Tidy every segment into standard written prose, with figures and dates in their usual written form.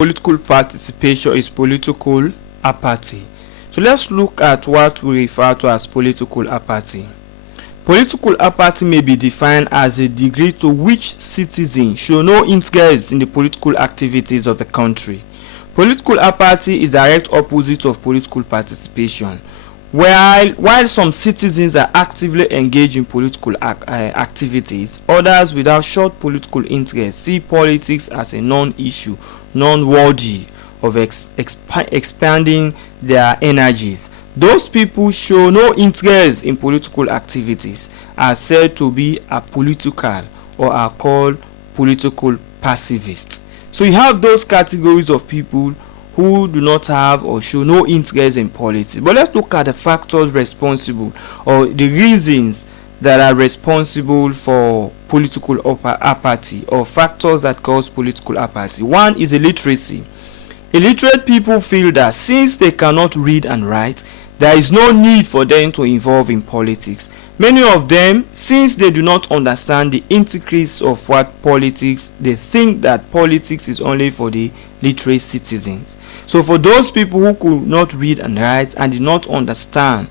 Political participation is political apathy. So let's look at what we refer to as political apathy. Political apathy may be defined as a degree to which citizens show no interest in the political activities of the country. Political apathy is the direct opposite of political participation. While some citizens are actively engaged in political activities, others without short political interest see politics as a non-issue, non-worthy of expanding their energies. Those people show no interest in political activities are said to be apolitical or are called political pacifists. So you have those categories of people who do not have or show no interest in politics. But let's look at the factors responsible or the reasons that are responsible for political apathy or factors that cause political apathy. One is illiteracy. Illiterate people feel that since they cannot read and write, there is no need for them to involve in politics. Many of them, since they do not understand the intricacies of what politics, they think that politics is only for the literate citizens. So for those people who could not read and write and did not understand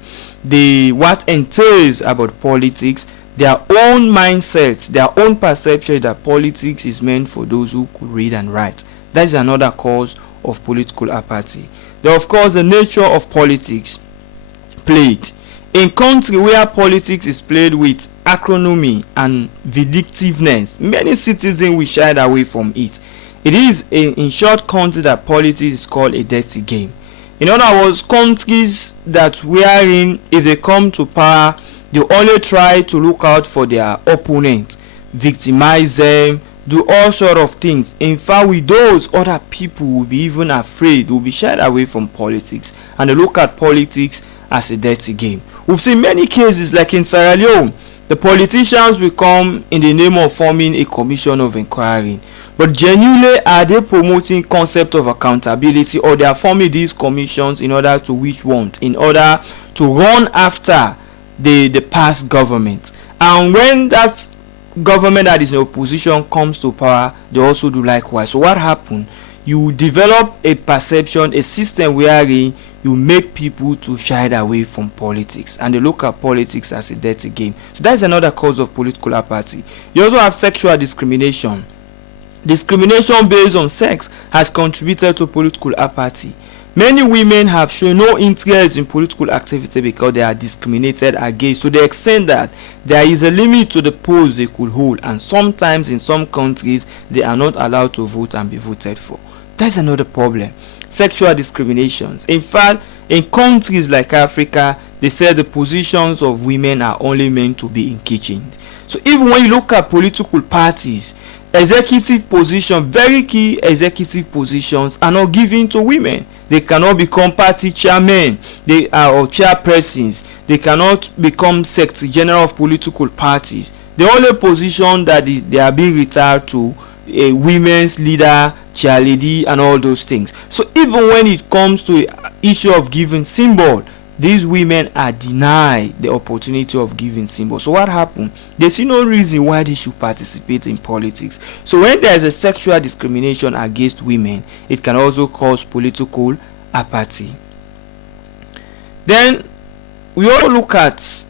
what entails about politics, their own mindset, their own perception that politics is meant for those who could read and write. That is another cause of political apathy. Then of course the nature of politics played. In country where politics is played with acrimony and vindictiveness, many citizens will shy away from it. It is in short country that politics is called a dirty game. In other words, countries that wherein if they come to power, they only try to look out for their opponent, victimize them, do all sort of things. In fact, with those, other people will be even afraid, will be shied away from politics, and they look at politics as a dirty game. We've seen many cases like in Sierra Leone. The politicians will come in the name of forming a commission of inquiry, but genuinely are they promoting concept of accountability, or they are forming these commissions in order to in order to run after the past government? And when that government that is in opposition comes to power, they also do likewise. So what happened? You develop a perception, a system wherein you make people to shy away from politics, and they look at politics as a dirty game. So that is another cause of political apathy. You also have sexual discrimination. Discrimination based on sex has contributed to political apathy. Many women have shown no interest in political activity because they are discriminated against, to the extent that there is a limit to the posts they could hold, and sometimes in some countries they are not allowed to vote and be voted for. That's another problem. Sexual discriminations. In fact, in countries like Africa, they say the positions of women are only meant to be in kitchens. So even when you look at political parties, executive positions, very key executive positions are not given to women. They cannot become party chairmen, or chairpersons. They cannot become secretary general of political parties. The only position that they are being retired to a women's leader, chairlady, and all those things. So even when it comes to the issue of giving symbol, these women are denied the opportunity of giving symbol. So what happened? They see no reason why they should participate in politics. So when there is a sexual discrimination against women, it can also cause political apathy. Then we all look at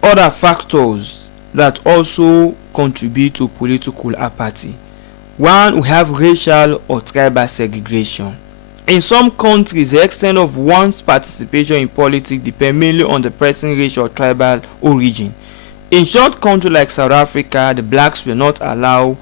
other factors that also contribute to political apathy. One, we have racial or tribal segregation. In some countries, the extent of one's participation in politics depends mainly on the person's racial or tribal origin. In short countries like South Africa, the blacks will not allow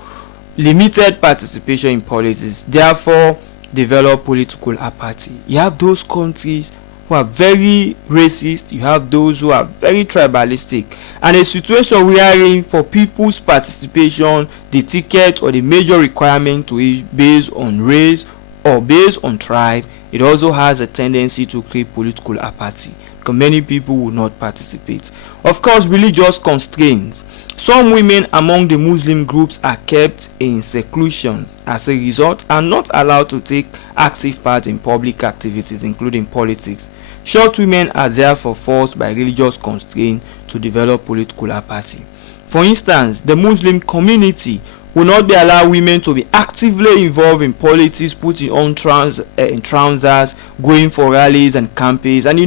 limited participation in politics, therefore develop political apathy. You have those countries who are very racist, you have those who are very tribalistic, and a situation wherein for people's participation, the ticket or the major requirement to it based on race or based on tribe, it also has a tendency to create political apathy because many people will not participate. Of course, religious constraints. Some women among the Muslim groups are kept in seclusions as a result and not allowed to take active part in public activities, including politics. Short women are therefore forced by religious constraints to develop political apathy. For instance, the Muslim community will not be allow women to be actively involved in politics, putting on trousers, going for rallies and campaigns, and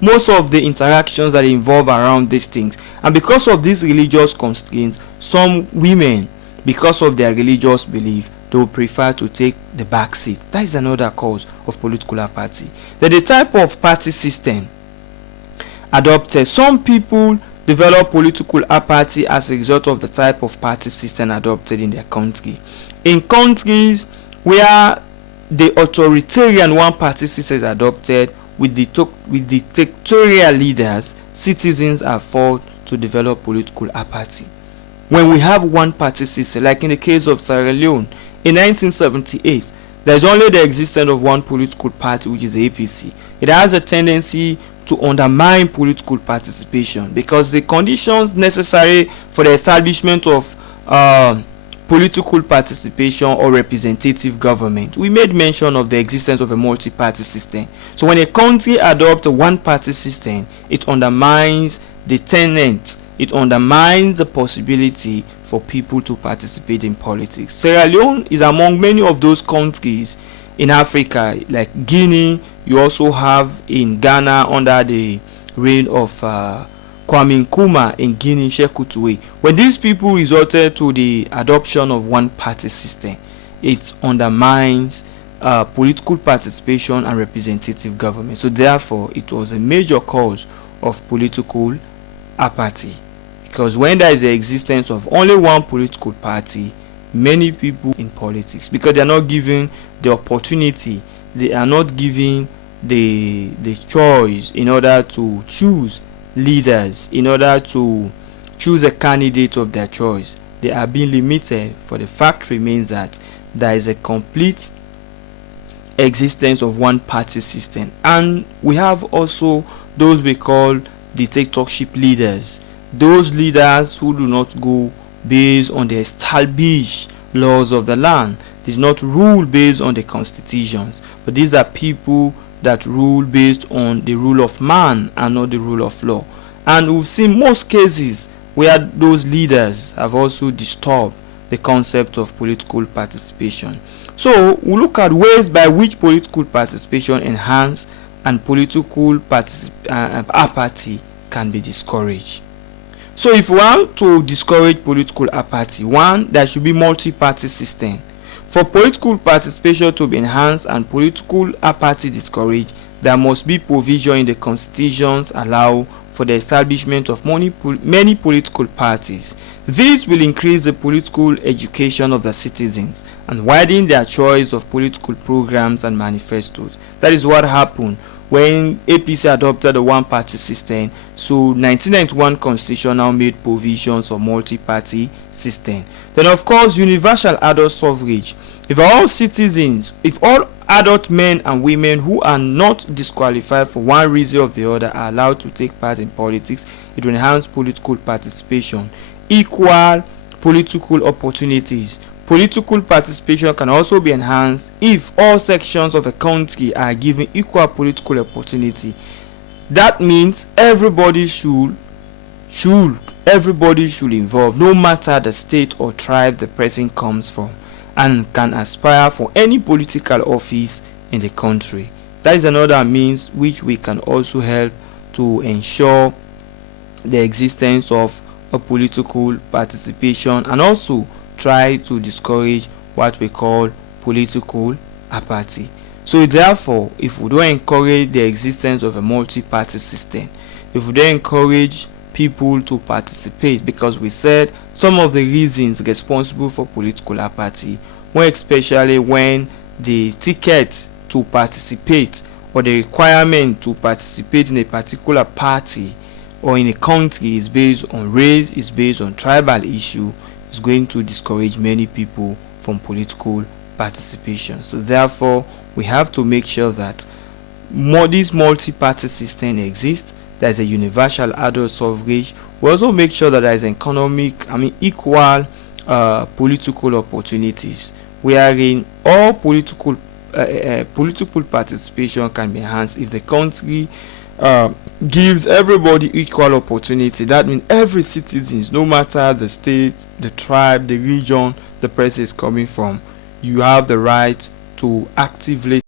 most of the interactions that involve around these things. And because of these religious constraints, some women, because of their religious belief, they will prefer to take the back seat. That is another cause of political apathy. The type of party system adopted. Some people develop political apathy as a result of the type of party system adopted in their country. In countries where the authoritarian one-party system is adopted with dictatorial leaders, citizens are forced to develop political apathy. When we have one-party system, like in the case of Sierra Leone in 1978, there is only the existence of one political party, which is the APC. It has a tendency to undermine political participation because the conditions necessary for the establishment of political participation or representative government, we made mention of the existence of a multi-party system. So when a country adopts a one-party system, it undermines the tenet, it undermines the possibility for people to participate in politics. Sierra Leone is among many of those countries in Africa, like Guinea. You also have in Ghana under the reign of Kwame Nkrumah in Guinea, Sekou Touré. When these people resorted to the adoption of one-party system, it undermines political participation and representative government. So therefore, it was a major cause of political apathy. Because when there is the existence of only one political party, many people in politics, because they are not given the opportunity, they are not given the choice in order to choose leaders, in order to choose a candidate of their choice, they are being limited. For the fact remains that there is a complete existence of one party system. And we have also those we call dictatorship leaders, those leaders who do not go based on the established laws of the land. They do not rule based on the constitutions, but these are people that rule based on the rule of man and not the rule of law. And we've seen most cases where those leaders have also disturbed the concept of political participation. So we look at ways by which political participation enhance and political apathy can be discouraged. So if we want to discourage political apathy, one, there should be multi-party system. For political participation to be enhanced and political apathy discouraged, there must be provision in the constitutions allow for the establishment of many political parties. This will increase the political education of the citizens and widen their choice of political programs and manifestos. That is what happened when APC adopted the one-party system. So 1991 constitution now made provisions for multi-party system. Then of course universal adult suffrage. If all adult men and women who are not disqualified for one reason or the other are allowed to take part in politics, it will enhance political participation. Equal political opportunities. Political participation can also be enhanced if all sections of a country are given equal political opportunity. That means everybody should involve, no matter the state or tribe the person comes from, and can aspire for any political office in the country. That is another means which we can also help to ensure the existence of a political participation and also try to discourage what we call political apathy. So therefore, if we don't encourage the existence of a multi-party system, if we don't encourage people to participate, because we said some of the reasons responsible for political apathy, more especially when the ticket to participate or the requirement to participate in a particular party or in a country is based on race, is based on tribal issue, is going to discourage many people from political participation. So therefore, we have to make sure that this multi-party system exists. There is a universal adult suffrage. We also make sure that there is equal political opportunities, wherein all political participation can be enhanced if the country gives everybody equal opportunity. That means every citizen, no matter the state, the tribe, the region the person is coming from, you have the right to actively